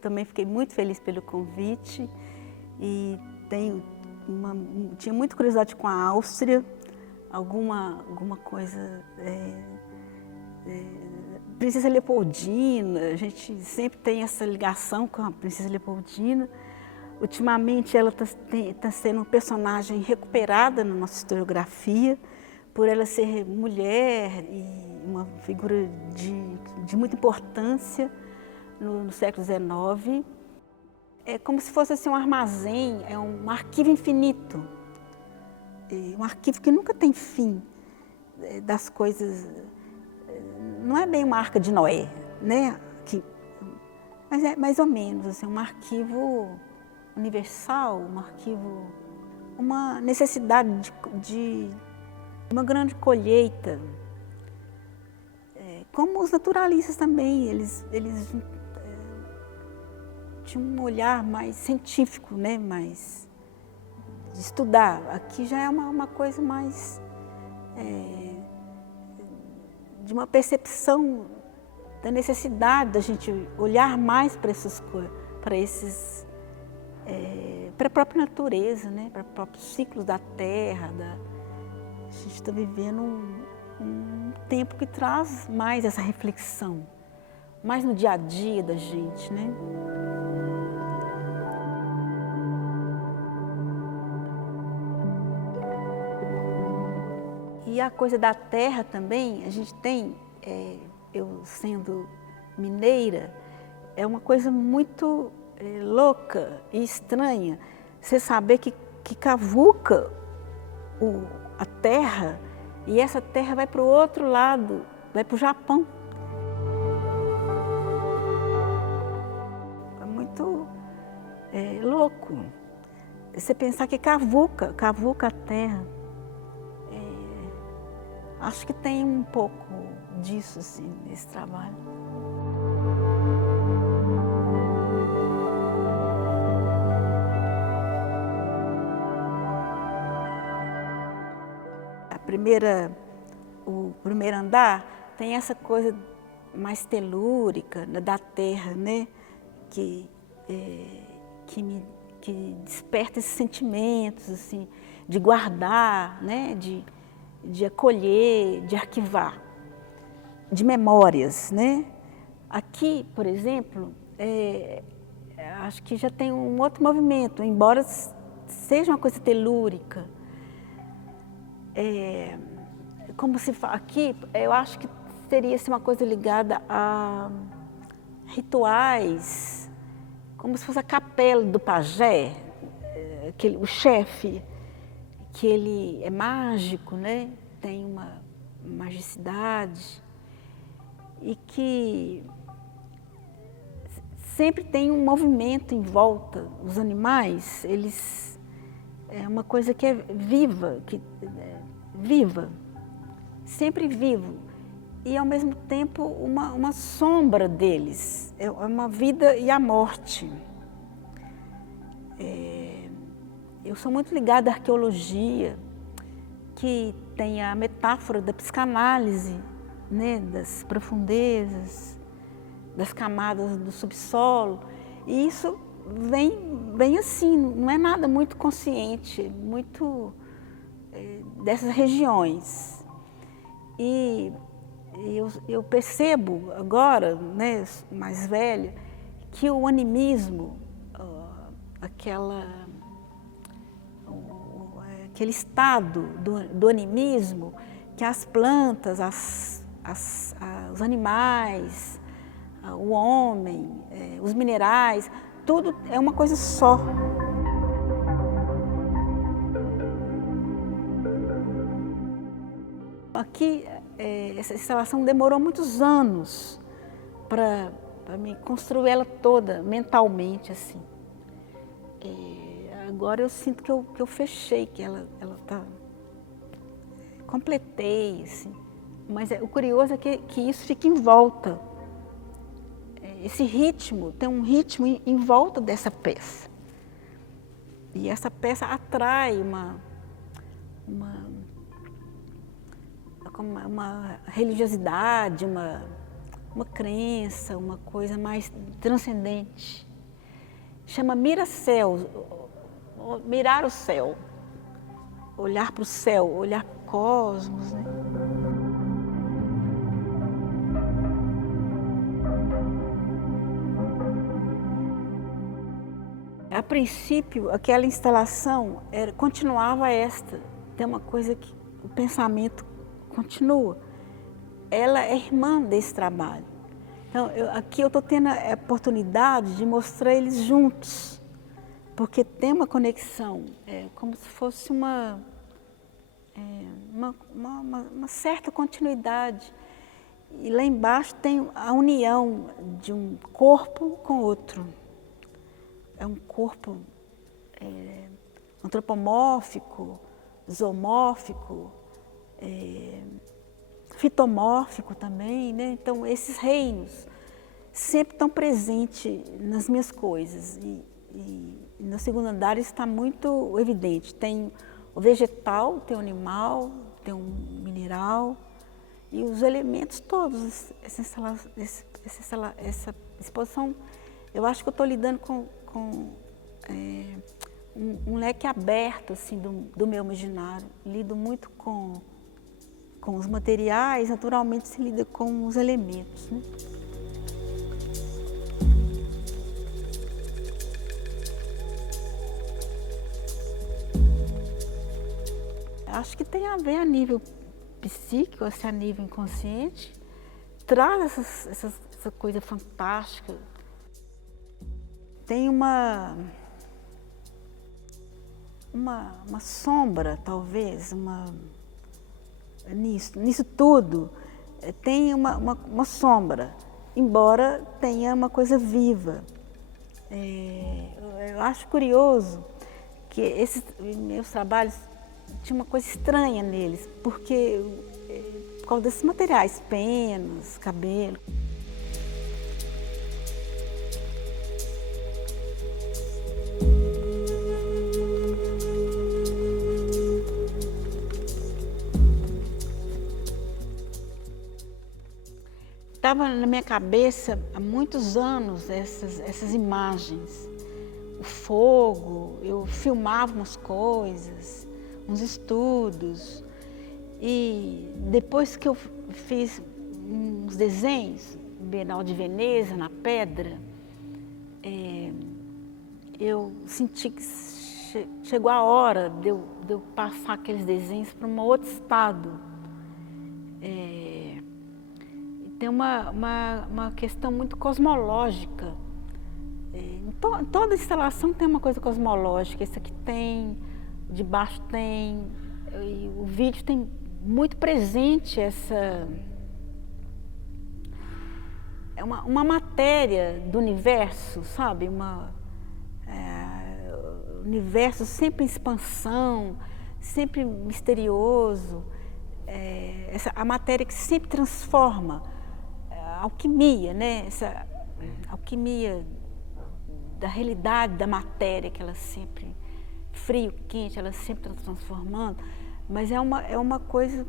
Também fiquei muito feliz pelo convite e tinha muita curiosidade com a Áustria, alguma coisa, Princesa Leopoldina, a gente sempre tem essa ligação com a Princesa Leopoldina. Ultimamente ela está sendo um personagem recuperada na nossa historiografia, por ela ser mulher e uma figura de muita importância no século XIX. É como se fosse assim, um armazém, é um arquivo infinito, um arquivo que nunca tem fim das coisas. Não é bem uma Arca de Noé, né? Mas é mais ou menos assim, um arquivo universal, um arquivo, uma necessidade de uma grande colheita. Como os naturalistas também, eles tinham um olhar mais científico, né? Mais de estudar. Aqui já é uma coisa mais de uma percepção da necessidade da gente olhar mais para essas coisas, para a própria natureza, né? Para os próprios ciclos da terra. A gente está vivendo um tempo que traz mais essa reflexão, mais no dia a dia da gente, né? E a coisa da terra também, a gente tem, eu sendo mineira, é uma coisa muito louca e estranha, você saber que cavuca a terra e essa terra vai para o outro lado, vai para o Japão. É muito louco você pensar que cavuca a terra. Acho que tem um pouco disso, assim, nesse trabalho. O primeiro andar tem essa coisa mais telúrica da terra, né? Que desperta esses sentimentos, assim, de guardar, né? De acolher, de arquivar, de memórias, né? Aqui, por exemplo, acho que já tem um outro movimento, embora seja uma coisa telúrica. Como se fala aqui, eu acho que seria assim, uma coisa ligada a rituais, como se fosse a capela do pajé, o chefe, que ele é mágico, né? Tem uma magicidade e que sempre tem um movimento em volta. Os animais, eles é uma coisa que é viva, sempre vivo e ao mesmo tempo uma sombra deles, é uma vida e a morte. Eu sou muito ligada à arqueologia, que tem a metáfora da psicanálise, né, das profundezas, das camadas do subsolo, e isso vem assim, não é nada muito consciente, muito dessas regiões. E eu percebo agora, né, mais velha, que o animismo, aquele estado do animismo, que as plantas, os animais, o homem, os minerais, tudo é uma coisa só. Aqui, essa instalação demorou muitos anos para me construir ela toda, mentalmente, assim. Agora eu sinto que eu fechei, que ela está completei, assim. Mas o curioso é que isso fica em volta. Esse ritmo, tem um ritmo em volta dessa peça. E essa peça atrai uma religiosidade, uma crença, uma coisa mais transcendente. Chama Mira-Céu, mirar o céu, olhar para o céu, olhar para o cosmos, né? A princípio, aquela instalação continuava esta. Tem uma coisa que o pensamento continua. Ela é irmã desse trabalho. Então, aqui eu estou tendo a oportunidade de mostrar eles juntos, porque tem uma conexão, como se fosse uma certa continuidade. E lá embaixo tem a união de um corpo com outro. É um corpo antropomórfico, zoomórfico, fitomórfico também, né? Então, esses reinos sempre estão presentes nas minhas coisas. E no segundo andar isso está muito evidente. Tem o vegetal, tem o animal, tem o mineral e os elementos todos. Essa exposição, eu acho que eu estou lidando com um leque aberto assim, do meu imaginário. Lido muito com os materiais, naturalmente se lida com os elementos, né? Acho que tem a ver a nível psíquico, assim, a nível inconsciente, traz essa coisa fantástica. Tem uma sombra, talvez, nisso tudo, tem uma sombra, embora tenha uma coisa viva. Eu acho curioso que esses meus trabalhos tinha uma coisa estranha neles, porque por causa desses materiais, penas, cabelo. Estava na minha cabeça há muitos anos essas imagens. O fogo, eu filmava umas coisas, uns estudos. E depois que eu fiz uns desenhos, Bienal de Veneza, na pedra, eu senti que chegou a hora de eu passar aqueles desenhos para um outro estado. Tem uma questão muito cosmológica. Toda instalação tem uma coisa cosmológica. Esse aqui tem, de baixo tem, e o vídeo tem muito presente essa... É uma matéria do universo, sabe? O universo sempre em expansão, sempre misterioso. A matéria que sempre transforma. A alquimia, né? Essa alquimia da realidade da matéria, que ela sempre, frio, quente, ela sempre está transformando, mas é uma coisa,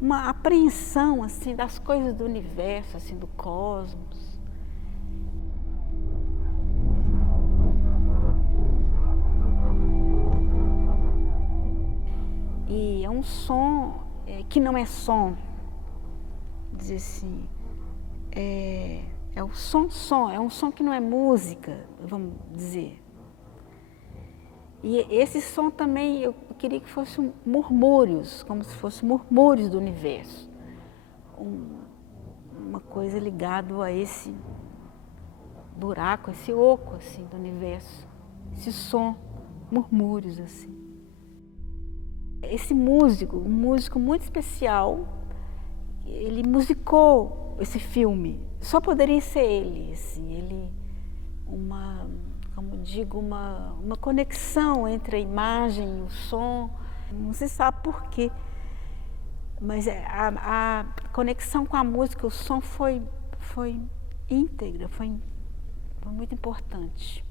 uma apreensão assim, das coisas do universo, assim, do cosmos. E é um som que não é som, dizer assim, é o som, é um som que não é música, vamos dizer. E esse som também eu queria que fosse murmúrios, como se fossem murmúrios do universo. Uma coisa ligada a esse buraco, esse oco assim, do universo. Esse som, murmúrios assim. Esse músico, um músico muito especial, ele musicou esse filme. Só poderia ser ele, assim, como digo, uma conexão entre a imagem e o som. Não se sabe por quê, mas a conexão com a música, o som foi íntegra, foi muito importante.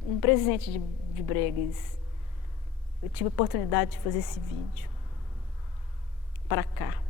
Um presente de Bregues. Eu tive a oportunidade de fazer esse vídeo para cá.